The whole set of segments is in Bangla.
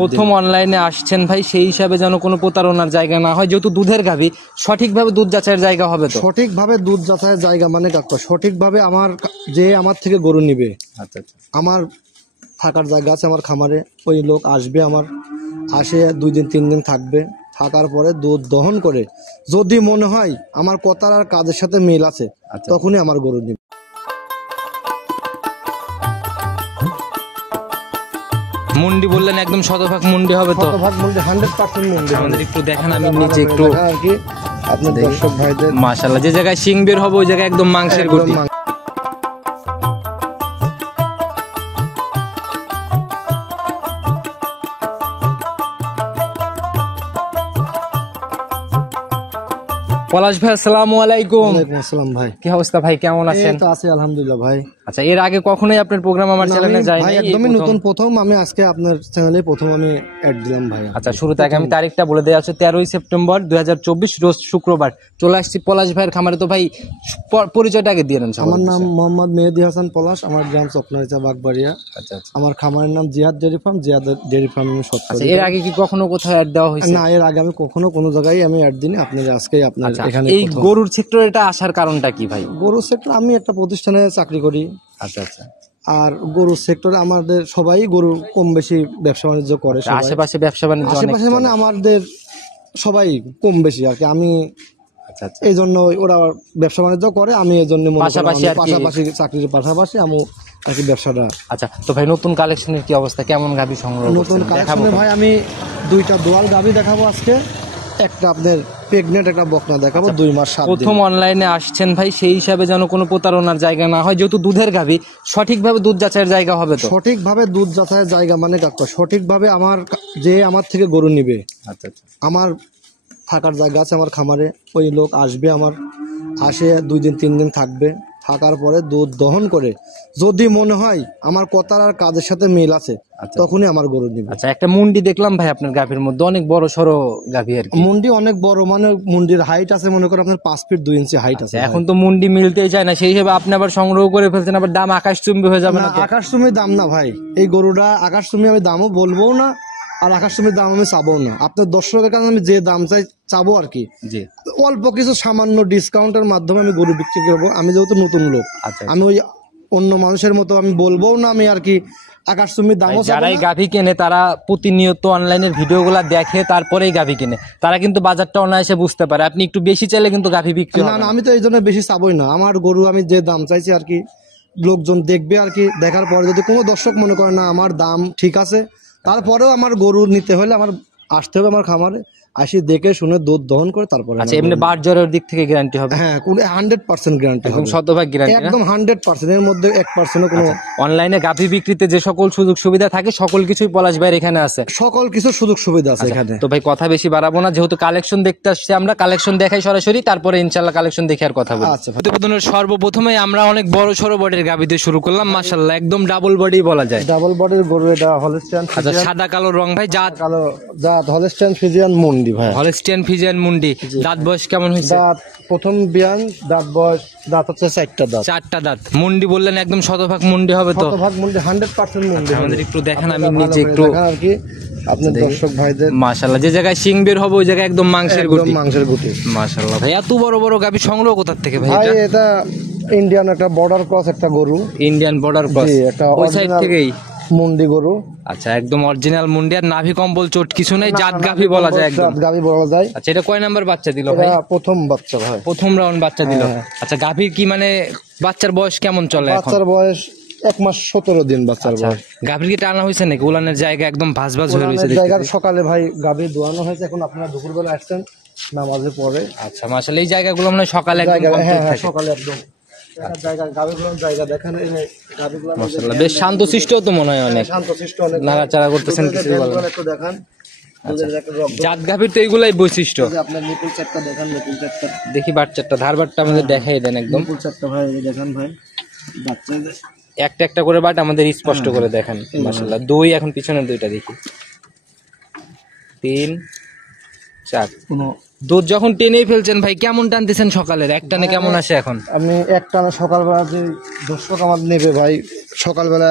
প্রথম অনলাইনে আসছেন ভাই, সেই হিসাবে যেন কোনো প্রতারণার জায়গা না হয়, যেহেতু দুধের গাভী সঠিকভাবে দুধ যাচাইয়ের জায়গা হবে। তো সঠিকভাবে দুধ যাচাইয়ের জায়গা মানে কাকা সঠিকভাবে আমার থেকে গরু নিবে, আচ্ছা আচ্ছা, আমার থাকার জায়গা আছে আমার খামারে, ওই লোক আসবে, আমার আসে 2 দিন 3 দিন থাকবে, থাকার পরে দুধ দহন করে যদি মনে হয় আমার কথার আর কাজের সাথে মিল আছে তখনই আমার গরু নিবে। মুন্ডি বললেন একদম শতভাগ মুন্ডি হবে তো? শতভাগ মুন্ডি, 100% মুন্ডি। আমাদের একটু দেখেন, আমি নিচে একটু আর কি আপনার দর্শক ভাইদের মাশাআল্লাহ, যে জায়গায় শিং বের হবে ওই জায়গায় একদম মাংসের গুটি। পলাশ ভাই আসসালামু আলাইকুম। ওয়ালাইকুম আসসালাম ভাই, কি অবস্থা ভাই, কেমন আছেন? এই তো আছি আলহামদুলিল্লাহ ভাই। আচ্ছা, এর আগে কখনোই আপনার প্রোগ্রাম আমার চ্যানেলে যায় ভাই? নাই, একদমই নতুন, প্রথম আমি আজকে আপনার চ্যানেলে প্রথম আমি অ্যাড দিলাম ভাই। আচ্ছা, শুরুতে আগে আমি তারিখটা বলে দেওয়া আছে, 13ই সেপ্টেম্বর 2024 রোজ শুক্রবার চলে আসছি পলাশ ভাইয়ের খামারে। তো ভাই পরিচয়টা আগে দিয়ে নেন। আমার নাম মোহাম্মদ মেহেদি হাসান পলাশ, আমার গ্রাম চকনারিচা বাগবাড়িয়া। আচ্ছা, আমার খামারের নাম জিহাদ ডেয়ারি ফার্ম, জিহাদ ডেয়ারি ফার্ম আমি সত্য। আচ্ছা, এর আগে কি কখনো কোথাও অ্যাড দেওয়া হয়েছে? না, এর আগে আমি কখনো কোনো জায়গায় আমি অ্যাড দিইনি, আপনার আজকে আপনার এখানে। এই গরুর সেক্টরে এটা আসার কারণটা কি ভাই? গরুর সেক্টর, আমি একটা প্রতিষ্ঠানে চাকরি করি। আচ্ছা আচ্ছা, আর গরুর সেক্টরে আমাদের সবাই গরু কম বেশি ব্যবসা বাণিজ্য করে। আশেপাশে ব্যবসা বাণিজ্য আশেপাশে মানে আমাদের সবাই কম বেশি আর কি। আমি আচ্ছা আচ্ছা, এই জন্য ওরা ব্যবসা বাণিজ্য করে, আমি এই জন্য পাশাপাশি চাকরির পাশাপাশি আমি আর কি ব্যবসাটা। আচ্ছা, তো ভাই নতুন কালেকশনের কি অবস্থা, কেমন গাভী সংগ্রহ? নতুন কালেকশনে ভাই আমি 2টা দোয়াল গাভী দেখাবো আজকে, একটা আপনার প্রেগনেন্ট একটা বকনা দেখাবো, 2 মাস 7 দিন। প্রথম অনলাইনে আসছেন ভাই, সেই হিসাবে যেন কোনো প্রতারণার জায়গা না হয়, যেহেতু দুধের গাভী সঠিকভাবে দুধ যাচাইয়ের জায়গা হবে। তো সঠিকভাবে দুধ যাচাইয়ের জায়গা মানে কাকা সঠিকভাবে আমার থেকে গরু নিবে, আচ্ছা আচ্ছা, আমার থাকার জায়গা আছে আমার খামারে, ওই লোক আসবে, আমার আসে 2 দিন 3 দিন থাকবে, থাকার পরে দুধ দহন করে যদি মনে হয় আমার কথার আর কাজের সাথে মিল আছে তখনই আমার গরু নিবে। আচ্ছা, একটা মুন্ডি দেখলাম ভাই আপনার গাভীর মধ্যে, অনেক বড় সড়ো গাভী আর কি। মুন্ডি অনেক বড়, মানে মুন্ডির হাইট আছে মনে করেন আপনার 5 ফিট 2 ইঞ্চি হাইট আছে। এখন তো মুন্ডি মিলতেই চায় না, সেই হিসেবে আপনি আবার সংগ্রহ করে ফেলছেন, আবার দাম আকাশচুম্বী হয়ে যাবে না? আকাশচুম্বী দাম না ভাই, এই গরুটা আকাশচুম্বী আমি দামও বলবো না, আর আকাশচুম্বীর দাম আমি চাবো না। আপনার দর্শকের কাছে আমি যে দাম চাবো আর কি, অল্প কিছু সামান্য ডিসকাউন্টের মাধ্যমে আমি গরু বিক্রি করবো। আমি যেহেতু নতুন লোক, আমি ওই অন্য মানুষের মতো আমি বলবো না আমি আর কি আকাশচুম্বীর দামও। যারাই গাভী কেনে তারা প্রতিনিয়ত অনলাইনের ভিডিওগুলো দেখে তারপরেই গাভী কিনে, তারা কিন্তু বাজারটা অনায়াসে বুঝতে পারে। আপনি একটু বেশি চাইলে কিন্তু গাভী বিক্রি না না, আমি তো এই জন্য বেশি চাবই না। আমার গরু আমি যে দাম চাইছি আর কি লোকজন দেখবে আর কি, দেখার পরে যদি কোনো দর্শক মনে করে না আমার দাম ঠিক আছে, তারপরেও আমার গরু নিতে হলে আমার আসতে হবে আমার খামারে, আসি দেখে শুনে দুধ দহন করে তারপরে। আচ্ছা, এমনি বাট জ্বরের দিক থেকে গ্যারান্টি হবে? হ্যাঁ, 100% গ্যারান্টি, একদম শতভাগ গ্যারান্টি, একদম 100%, এর মধ্যে 1% কোনো। অনলাইনে গাভী বিক্রিতে যে সকল সুযোগ সুবিধা থাকে সকল কিছুই পলাশ ভাইয়ের এখানে আছে, সকল কিছু সুযোগ সুবিধা আছে এখানে। তো ভাই কথা বেশি বাড়াবো না, যেহেতু কালেকশন দেখতে আসছি আমরা, কালেকশন দেখাই সরাসরি, তারপরে ইনশাআল্লাহ কালেকশন দেখে আর কথা বলি। আচ্ছা, সর্বপ্রথমে আমরা অনেক বড় সড়ো বডির গাভী দিয়ে শুরু করলাম, মাশাআল্লাহ একদম ডাবল বডি বলা যায়। ডাবল বডির গরু এটা, হলস্টিয়ান। আচ্ছা, সাদা কালো রং ভাই, জাত কালো জাত, হলস্টিয়ান ফ্রিজিয়ান মুন্ডি ভাই। হলস্টিয়ান ফ্রিজিয়ান মুন্ডি, দাঁত বয়স কেমন হয়েছে? দাঁত প্রথম বিয়ান, দাঁত বয়স, দাঁত হচ্ছে 4টা দাঁত। 4টা দাঁত। মুন্ডি বললেন একদম শতভাগ মুন্ডি হবে তো? শতভাগ মুন্ডি, 100% মুন্ডি। আমাদের একটু দেখেন, আমি নিচে একটু আর কি আপনার দর্শক ভাইদের। মাশাআল্লাহ, যে জায়গায় শিং বের হবে ওই জায়গায় একদম মাংসের গুটি, মাংসের গুটি। মাশাআল্লাহ ভাই, এত বড় বড় গাভী সংগ্রহ কোথা থেকে ভাই? ভাই এটা ইন্ডিয়ান একটা বর্ডার ক্রস একটা গরু, ইন্ডিয়ান বর্ডার ক্রস, ওই সাইড থেকেই মুন্ডি গরু। আচ্ছা, একদম অরিজিনাল মুন্ডি, আর নাভি কম্বল চোট কিছু নাই, জাত গাভী বলা যায়, একদম জাত গাভী বলা যায়। আচ্ছা, এটা কয় নাম্বার বাচ্চা দিল ভাই? প্রথম বাচ্চা ভাই, প্রথম রাউন্ড বাচ্চা দিল। আচ্ছা, গাভীর কি মানে বাচ্চার বয়স কেমন চলে এখন? বাচ্চার বয়স 1 মাস 17 দিন বাচ্চার বয়স। গাভীর কি টানা হয়েছে নাকি? উলানের জায়গা একদম ভাঁজ ভাঁজ হয়ে রয়েছে জায়গার। সকালে ভাই গাভী দোয়ানো হয়েছে, এখন আপনারা দুপুরবেলা আসছেন নামাজের পরে। আচ্ছা, মাশাআল্লাহ, এই জায়গাগুলো মানে সকালে একদম সকালে একদম জায়গা, গাভীগুলোর জায়গা দেখেন, এই গাভীগুলো মাশাআল্লাহ বেশ শান্তশিষ্ট তো মনে হয়, অনেক শান্তশিষ্ট, অনেক নাড়াচাড়া করতেছেন, কিছু বলেন একটু দেখান। জাত গাভীর তো এইগুলাই বৈশিষ্ট্য। আপনার নিপুল চারটা দেখান, নিপুল চারটা দেখি, বাচ্চাটা ধারবারটা আমাদের দেখাই দেন একদম। নিপুল চারটা ভাই দেখান ভাই, বাচ্চাদের একটা একটা করে বাট আমাদের স্পষ্ট করে দেখান। মাশাআল্লাহ, 2, এখন পিছনের 2টা দেখি, 3, 4, দুধ যখন টেনেই ফেলছেন ভাই, কেমন টানতেছেন সকালের এক টানে কেমন আসে এখন? আমি একটানা সকালবেলা যে দর্শক আমার নেবে ভাই, সকালবেলা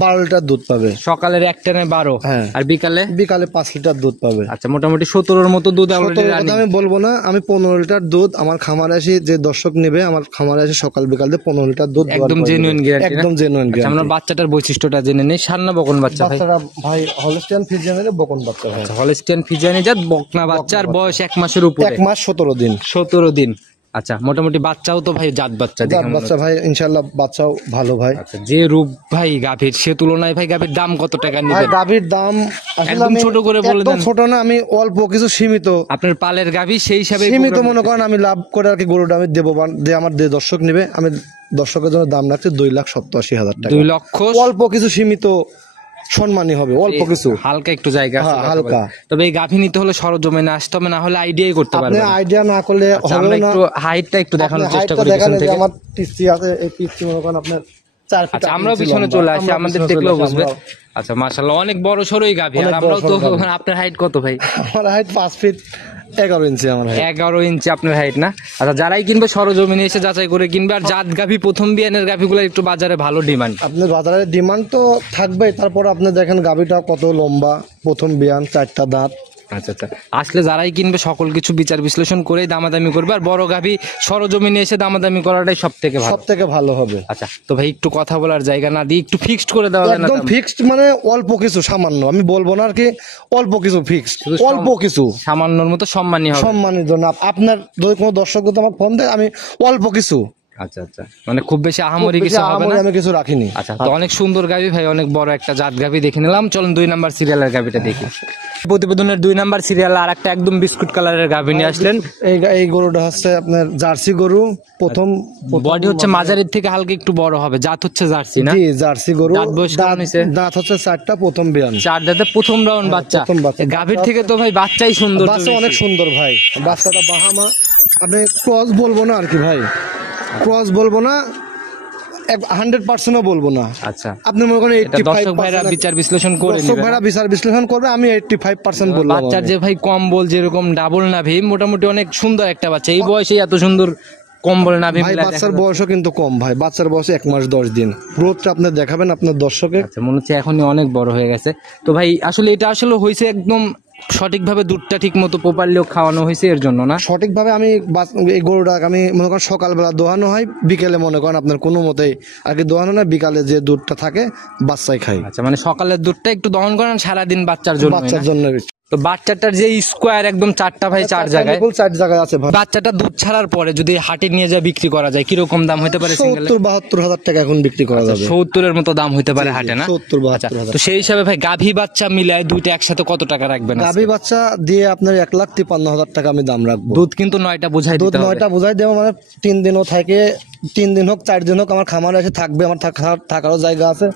12 লিটার দুধ পাবে। সকালের এক টানে 12, হ্যাঁ। আর বিকালে? বিকালে 5 লিটার দুধ পাবে। আচ্ছা, মোটামুটি 17-র মতো দুধ already 17 running। কথা আমি বলবো না, আমি 15 লিটার দুধ আমার খামারে আসি, যে দর্শক নেবে আমার খামারে আসে সকাল বিকাল দিয়ে 15 লিটার দুধ দেওয়ার একদম পরে জেনুইন দেবে। গ্যারান্টি, একদম জেনুইন আচ্ছা, আমরা গ্যারান্টি। বাচ্চাটার বৈশিষ্ট্যটা জেনে নেই। সার না বকন বাচ্চা ভাই? বাচ্চাটা ভাই হলস্টিয়ান ফ্রিজিয়ানের বকন বাচ্চা ভাই। হলস্টিয়ান ফ্রিজিয়ানি জাত বকনা বাচ্চা, আর বয়স 1 মাসের উপরে, 1 মাস 17 দিন। 17 দিন। আচ্ছা, মোটামুটি বাচ্চাও তো ভাই জাত বাচ্চা জাত দেখে মনে বাচ্চা ভাই, ইনশাআল্লাহ বাচ্চাও ভালো ভাই। হচ্ছে। আচ্ছা, যে রূপ ভাই গাভীর, সে তুলনায় ভাই গাভীর দাম কত টাকা ভাই নিবেন? গাভীর দাম আসলে একদম আমি ছোট করে বলে একদম দেন। ছোট না, আমি অল্প কিছু সীমিত আপনার পালের গাভী সেই হিসাবে সীমিত মনে করেন আমি লাভ করে আর কি গরুটা আমি দেবো, যে আমার যে দর্শক নেবে আমি দর্শকের জন্য দাম রাখছি 2,87,000 টাকা। 2 লক্ষ। অল্প কিছু সীমিত সম্মানী হবে, অল্প কিছু হালকা একটু জায়গা আছে হ্যাঁ, কথা হালকা। বলে। তবে এই গাভী নিতে হলে সরজমিনে আসতে হবে, না হলে আইডিয়াই করতে আপনি পারবেন না। আইডিয়া না করলে আচ্ছা, হবে আমরা না। একটু হাইটটা একটু দেখানোর আপনি চেষ্টা হাইটটা করি দেখেন, পিছন এই যে থেকে। আমার পিস্তি আছে, এই পিস্তি মনে করেন আপনার 4 ফিট। আচ্ছা, আমরাও পিছনে চলে আসি, আমাদের দেখলেও বুঝবে। আচ্ছা, মাশাআল্লাহ, অনেক বড় সরই গাভী। আর অনেক আমরাও তো, বড় সড়ো গাভী। আপনার হাইট কত ভাই? আমার হাইট 5 ফিট 11 ইঞ্চি আমার হাইট। 11 ইঞ্চি আপনার হাইট না? আচ্ছা, যারাই কিনবে সরজমিনে এসে যাচাই করে কিনবে। আর জাত গাভী, প্রথম বিয়ানের গাভীগুলো একটু বাজারে ভালো ডিমান্ড। আপনার বাজারে ডিমান্ড তো থাকবেই, তারপর আপনি দেখেন গাভীটা কত লম্বা, প্রথম বিয়ান, 4টা দাঁত। আচ্ছা আচ্ছা, আসলে যারাই কিনবে সকল কিছু বিচার বিশ্লেষণ করেই দামাদামি করবে। আর বড় গাভী সরজমিনে এসে দামাদামি করাটাই সব থেকে ভালো। সব থেকে ভালো হবে। আচ্ছা, তো ভাই একটু কথা বলার জায়গা না দিয়ে একটু ফিক্সড করে দেওয়া যায় না? একদম ফিক্সড মানে অল্প কিছু সামান্য, আমি বলবো না আর কি, অল্প কিছু ফিক্সড, অল্প কিছু সামান্যর মতো সম্মানী হবে। সম্মানের জন্য আপনার যদি কোনো দর্শক যদি আমাকে ফোন দেয়, আমি অল্প কিছু, আচ্ছা আচ্ছা, মানে খুব বেশি আহামরি খুব বেশি কিছু হবে আহামরি না। আমি কিছু রাখিনি। আচ্ছা, তো অনেক সুন্দর গাভী ভাই, অনেক বড় একটা জাত গাভী দেখে নিলাম। চলুন 2 নাম্বার সিরিয়ালের গাভীটা দেখি। প্রতিবেদনের 2 নাম্বার সিরিয়ালে আর একটা একদম বিস্কুট কালারের গাভী নিয়ে আসলেন। এই গরুটা হচ্ছে আপনার জার্সি গরু, প্রথম বডি হচ্ছে মাঝারির থেকে হালকা একটু বড় হবে, জাত হচ্ছে জার্সি না? জি জার্সি গরু। দাঁত বয়স কেমন হয়েছে? দাঁত হচ্ছে 4টা, প্রথম বিয়ান। 4 দাঁতে প্রথম রাউন্ড বাচ্চা। প্রথম বাচ্চা। গাভীর থেকে তো ভাই বাচ্চাই সুন্দর। বাচ্চা অনেক সুন্দর ভাই, বাচ্চাটা বাহামা। আপনি ক্রস বলবো না আর কি ভাই, ক্রস বলবো না, 100%ও বলবো না। আচ্ছা, আপনি মনে করেন এটা দর্শক ভাইরা 85%, বিচার বিশ্লেষণ করে দর্শক নেবে। ভাইরা বিচার বিশ্লেষণ করবে, আমি 85% বললাম। বাচ্চার যে ভাই কম্বল যেরকম ডাবল নাভি, মোটামুটি অনেক সুন্দর একটা বাচ্চা। এই বয়সে এত সুন্দর কম্বল নাভি ভাই মিলাই বাচ্চার দেখা বয়সও কিন্তু কম ভাই, বাচ্চার বয়স 1 মাস 10 দিন। গ্রোথটা আপনি দেখাবেন আপনার দর্শকে। আচ্ছা, মনে হচ্ছে এখনই অনেক বড় হয়ে গেছে। তো ভাই আসলে এটা আসলে হয়েছে একদম সঠিকভাবে দুধটা ঠিক মতো প্রপারলিও খাওয়ানো হয়েছে এর জন্য না? সঠিকভাবে আমি এই গরুটা আমি মনে করেন সকালবেলা দোহানো হয়, বিকেলে মনে করেন আপনার কোনো মতেই আর কি দোহানো না, বিকালে যে দুধটা থাকে বাচ্চাই খাই। আচ্ছা, মানে সকালের দুধটা একটু দহন করেন সারাদিন বাচ্চার জন্য। বাচ্চার জন্য তো বাচ্চাটার যে স্কোয়ার একদম 4টা ভাই 4 জায়গায়, 4 জায়গায় আছে ভাই। বাচ্চাটা দুধ ছাড়ার পরে যদি হাটে নিয়ে যা বিক্রি করা যায় কিরকম দাম হতে পারে? সিঙ্গেল 70-72 হাজার টাকা এখন বিক্রি করা যাবে। 70-এর মতো দাম হতে পারে হাটে না? 70-72 আচ্ছা, হাজার। তো সেই হিসাবে ভাই গাভী বাচ্চা মিলায় দুইটা একসাথে কত টাকা রাখবেন? গাভী বাচ্চা দিয়ে আপনার 1,53,000 টাকা আমি দাম রাখবো। দুধ কিন্তু 9টা বুঝাই দুধ দিতে হবে। 9টা বুঝাই দেবো, মানে 3 দিনও থাকে, 3 দিন হোক 4 দিন হোক আমার খামারে এসে থাকবে, আমার থাকারও জায়গা আছে।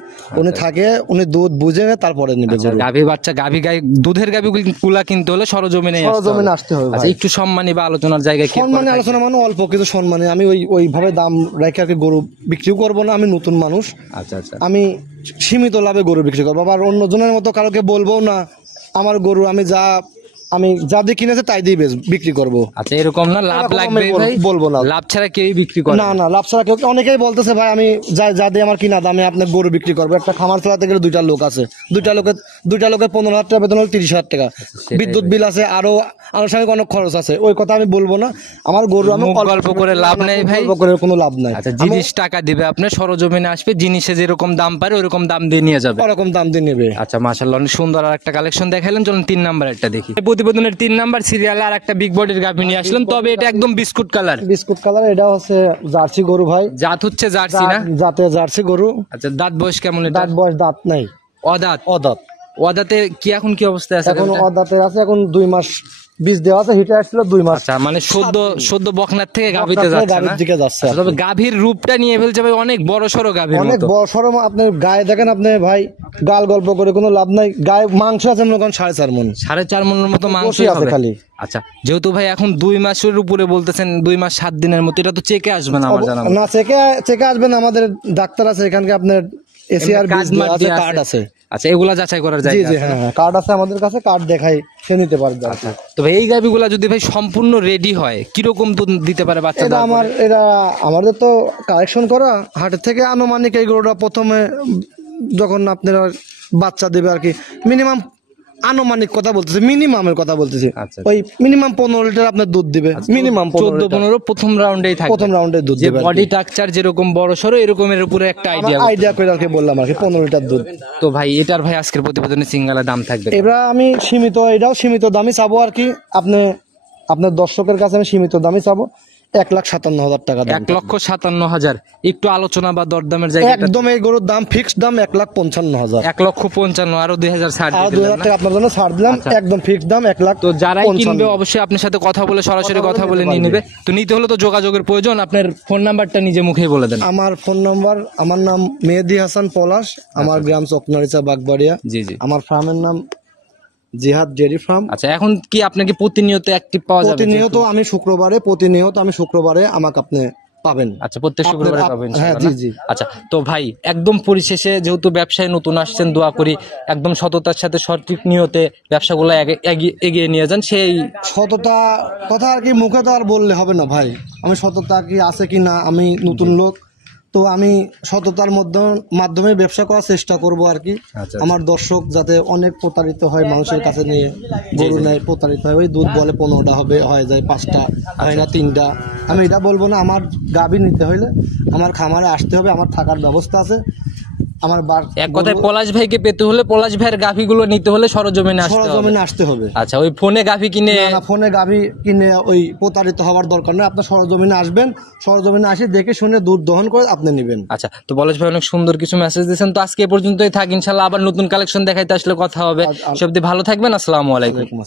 উনি থাকে, উনি দুধ বুঝে তারপরে নিবে গরু। গাভী বাচ্চা, গাভী গাই, দুধের গাভী গুলা কিনতে হলে সরজমিনে সরজমিনে আসতে হবে আচ্ছা, ভাই। একটু সম্মানী বা আলোচনার জায়গায় কি সম্মানে আলোচনা মানে অল্প কিছু সম্মানে, আমি ওইভাবে দাম রেখে আর কি গরু বিক্রিও করবো না। আমি নতুন মানুষ, আচ্ছা আচ্ছা, আমি সীমিত লাভে গরু বিক্রি করবো। আবার অন্যজনের মতো কারোকে বলবো না আমার গরু আমি যা দিয়ে কিনেছে তাই দিয়ে বিক্রি করবো। আচ্ছা, এরকম না লাভ এরকম লাগবে আমি ভাই? বলবো না। লাভ ছাড়া কেউই বিক্রি করে না না, লাভ ছাড়া কেউ। অনেকেই বলতেছে ভাই আমি যা দিয়ে আমার কিনা দামে আপনার গরু বিক্রি করবো। একটা খামার চালাতে গেলে 2টা লোক আছে, 2টা লোকের 15,000 টাকা বেতন হলে 30,000 টাকা, বিদ্যুৎ বিল আছে, আরো আনুষঙ্গিক অনেক খরচ আছে। ওই কথা আমি বলবো না। আমার গরু আমি মুখ গল্প করে লাভ নেই ভাই, গল্প করে কোনো লাভ নাই। আচ্ছা, জিনিস টাকা দিবে আপনার, সরজমিনে আসবে, জিনিসে যেরকম দাম পারে ওরকম দাম দিয়ে নিয়ে যাবে। ওরকম দাম দিয়ে নেবে। আচ্ছা, মাশাআল্লাহ, অনেক সুন্দর আর একটা কালেকশন দেখাইলেন। চলুন 3 নাম্বার একটা দেখি। প্রতিবেদনের 3 নাম্বার সিরিয়ালে আর একটা বিগ বডির গাভী নিয়ে আসলেন, তবে এটা একদম বিস্কুট কালার। বিস্কুট কালার, এটা হচ্ছে জার্সি গরু ভাই। জাত হচ্ছে জার্সি না? জাতে জার্সি গরু। আচ্ছা, দাঁত বয়স কেমন এটা? দাঁত বয়স দাঁত নাই, অদাঁত। অদাঁত। অদাঁতে কি এখন কি অবস্থায় আছে? এখন অদাঁতের আছে, এখন 2 মাস বীজ দেওয়া আছে, হিটে আসছিল 2 মাস। আচ্ছা, মানে সদ্য বকনার থেকে গাভীতে যাচ্ছে না? গাভীর দিকে যাচ্ছে। আচ্ছা, তবে গাভীর রূপটা নিয়ে ফেলছে ভাই অনেক বড় সড়ো গাভীর অনেক মতো। বড় সরম। আপনি গায়ে দেখেন, আপনি ভাই গাল গল্প করে কোনো লাভ নাই। গায়ে মাংস আছে মনে করেন 4.5 মণ, 4.5 মণের মতো মাংস বসে আছে খালি। আচ্ছা, যেহেতু ভাই এখন 2 মাসের উপরে বলতেছেন, 2 মাস 7 দিনের মতো, এটা তো চেকে আসবে না আমার জানা না চেকে আসবেন। আমাদের ডাক্তার আছে এখানকে, আপনার এসিআর কার্ড কার্ড আছে। আচ্ছা, এগুলা যাচাই করার জি জায়গা জি, আছে? হ্যাঁ কার্ড আছে আমাদের কাছে, কার্ড দেখাই সে নিতে পারবে আর কি। তো ভাই এই গাভিগুলা যদি ভাই সম্পূর্ণ রেডি হয় কিরকম দুধ দিতে পারে বাচ্চা? এটা আমাদের তো কালেকশন করা হাটের থেকে আনুমানিক এই গরুটা প্রথমে যখন আপনারা বাচ্চা দেবে আর কি, মিনিমাম আনুমানিক কথা বলতেছি, মিনিমামের কথা বলতেছি, আচ্ছা। ওই মিনিমাম 15 লিটার আপনার দুধ দিবে, মিনিমাম 14-15 প্রথম রাউন্ডেই থাকবে। প্রথম রাউন্ডে দুধ যে দিবে আর কি। বডি স্ট্রাকচার যেরকম বড় সরো এরকমের উপরে একটা আইডিয়া। আইডিয়া করে আর কি বললাম আর কি, 15 লিটার দুধ। তো ভাই এটার ভাই আজকের প্রতিবেদনে সিঙ্গালা দাম থাকবে? এবার আমি এটাও সীমিত দামই চাবো আর কি, আপনার দর্শকের কাছে আমি সীমিত দামই চাবো, 1,57,000 টাকা দাম। 1,57,000। একটু আলোচনা বা দরদামের জায়গা? একদম এই গরুর দাম ফিক্সড দাম 1,55,000। 1,55,000 আরো 2,000 ছাড় আর দিয়ে 2,000 দিলাম না? টাকা আপনার জন্য ছাড় দিলাম, আচ্ছা। একদম ফিক্সড দাম 1,00,000। তো যারাই কিনবে অবশ্যই আপনার সাথে কথা বলে সরাসরি কথা বলে নিয়ে নেবে। তো নিতে হলে তো যোগাযোগের প্রয়োজন, আপনার ফোন নাম্বারটা নিজে মুখেই বলে দেন। আমার ফোন নাম্বার, আমার নাম মেহেদি হাসান পলাশ, আমার গ্রাম চকনারিচা বাগবাড়িয়া। জি জি। আমার ফার্মের নাম জিহাদ ডেয়ারি ফার্ম। আচ্ছা, এখন কি আপনাকে প্রতিনিয়ত অ্যাক্টিভ পাওয়া যাবে? প্রতিনিয়ত আমি শুক্রবারে আমাকে আপনি পাবেন। আচ্ছা, প্রত্যেক শুক্রবারে পাবেন হ্যাঁ, ইনশাআল্লাহ জি না? জি। আচ্ছা, তো ভাই একদম পরিশেষে যেহেতু ব্যবসায় নতুন আসছেন, দোয়া করি একদম সততার সাথে সঠিক নিয়তে ব্যবসাগুলো এগিয়ে নিয়ে যান। সেই সততা কথা আর কি মুখে তো আর বললে হবে না ভাই, আমি সততা কি আছে কি না, আমি নতুন লোক তো আমি সততার মাধ্যমে ব্যবসা করার চেষ্টা করব আর কি। আচ্ছা। আমার দর্শক যাতে অনেক প্রতারিত হয়, মানুষের কাছে নিয়ে গরু নেয় প্রতারিত হয়, ওই দুধ বলে 15টা হবে, হয়ে যায় 5টা, হয় না 3টা। আমি এটা বলবো না, আমার গাভী নিতে হইলে আমার খামারে আসতে হবে, আমার থাকার ব্যবস্থা আছে, আমার এক কথায় পলাশ ভাইকে পেতে হলে, পলাশ ভাইয়ের গাভিগুলো নিতে হলে সরজমিনে আসতে হবে। সরজমিনে আসতে হবে। আচ্ছা, ওই ফোনে গাভি কিনে না, ফোনে গাভী কিনে ওই প্রতারিত হওয়ার দরকার নেই, আপনার সরজমিনে আসবেন, সরজমিনে আসে দেখে শুনে দুধ দহন করে আপনি নেবেন। আচ্ছা, তো পলাশ ভাই অনেক সুন্দর কিছু মেসেজ দিয়েছেন। তো আজকে এ পর্যন্তই থাক, ইনশাল্লাহ আবার নতুন কালেকশন দেখাইতে আসলে কথা হবে। সব দিয়ে ভালো থাকবেন, আসসালামু আলাইকুম।